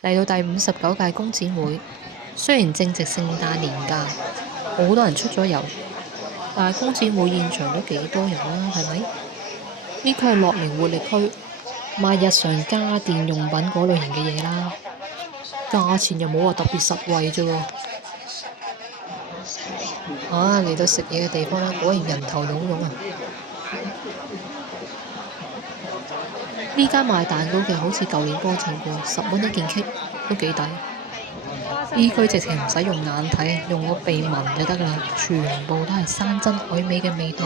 嚟到第59屆工展會，雖然正值聖誕年假，好多人出咗遊，但係工展會現場都幾多人啦，係咪？呢區係樂齡活力區，賣日常家電用品嗰類型嘅嘢啦，價錢又冇話特別實惠啫喎。嚟到食嘢嘅地方啦，果然人頭湧湧啊！呢間賣蛋糕嘅好似舊年幫襯過，10蚊一件棘，都幾抵。呢區直情唔使用眼睇，用個鼻聞就得㗎啦，全部都係山珍海味嘅味道。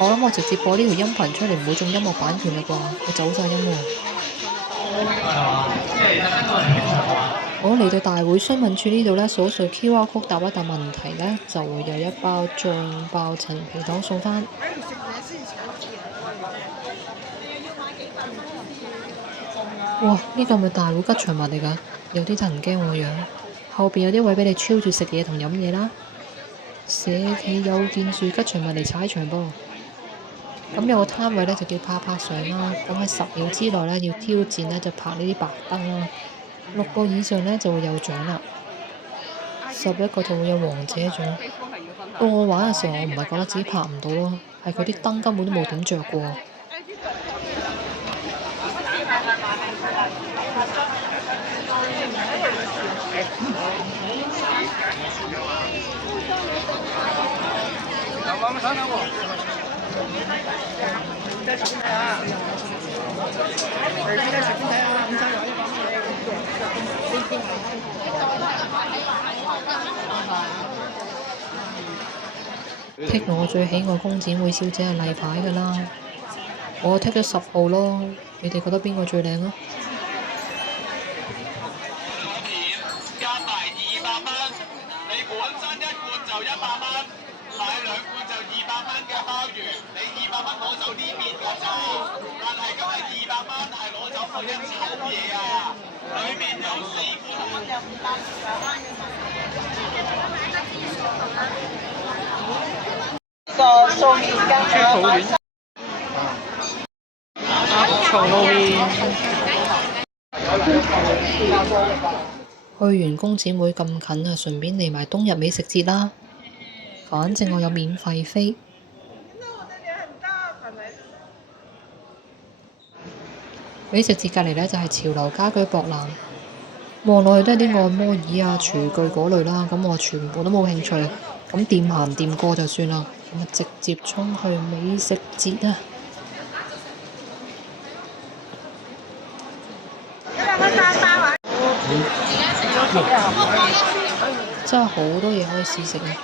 我諗我直接播呢條音頻出嚟唔會中音樂版權啦啩，我走晒音喎。我嚟到大會詢問處呢度呢，掃掃 QR code 答一答問題呢，就會有一包醬爆陳皮糖送返。哇！呢個係咪大會吉祥物嚟㗎？有啲得人驚我樣。後邊有啲位俾你超住食嘢同飲嘢啦。社企有建樹吉祥物嚟踩場噃。咁有個攤位呢，就叫拍拍相啦。咁喺10秒之內呢，要挑戰呢，就拍呢啲白燈啦。6個以上呢，就會有獎啦。11個就會有王者獎。到我玩嘅時候，我唔係覺得自己拍唔到咯，係佢啲燈根本都冇點着過。剔我最喜愛工展會小姐係例牌㗎啦，我剔咗10號咯，你哋覺得邊個最靚啊？加埋200蚊，你本身1罐就100蚊，買2罐就200蚊嘅鮑魚，你200蚊攞走呢邊㗎咋，但係今日200蚊係攞走佢一抽嘢啊，裡面有4罐。個素麵筋好軟。去完工展會咁近啊，順便嚟埋冬日美食節啦。反正我有免費飛。美食節隔離呢，就係潮流家居博覽，望落去都係啲按摩椅啊、廚具嗰類啦。咁我全部都冇興趣，咁掂行掂過就算啦。咁直接衝去美食節啊！真係好多嘢可以試食啊！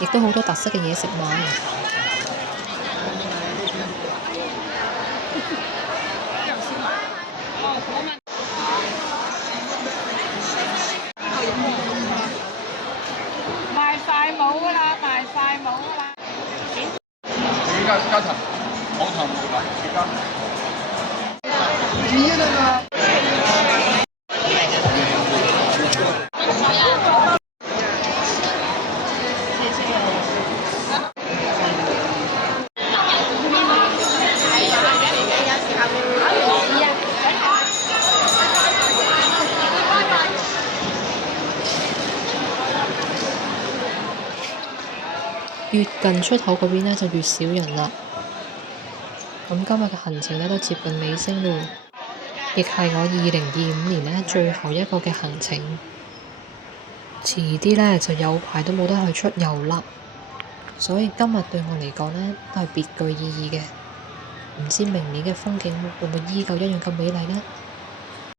亦都好多特色嘅嘢食買。賣晒冇㗎啦，賣晒冇㗎啦。加藤，冇藤冇啦，越近出口嗰邊呢，就越少人啦。咁今日嘅行程呢，都接近尾聲咯，亦係我2025年呢最後一個嘅行程。遲啲呢，就有排都冇得去出遊啦，所以今日對我嚟講呢，都係別具意義嘅。唔知明年嘅風景會唔會依舊一樣咁美麗呢？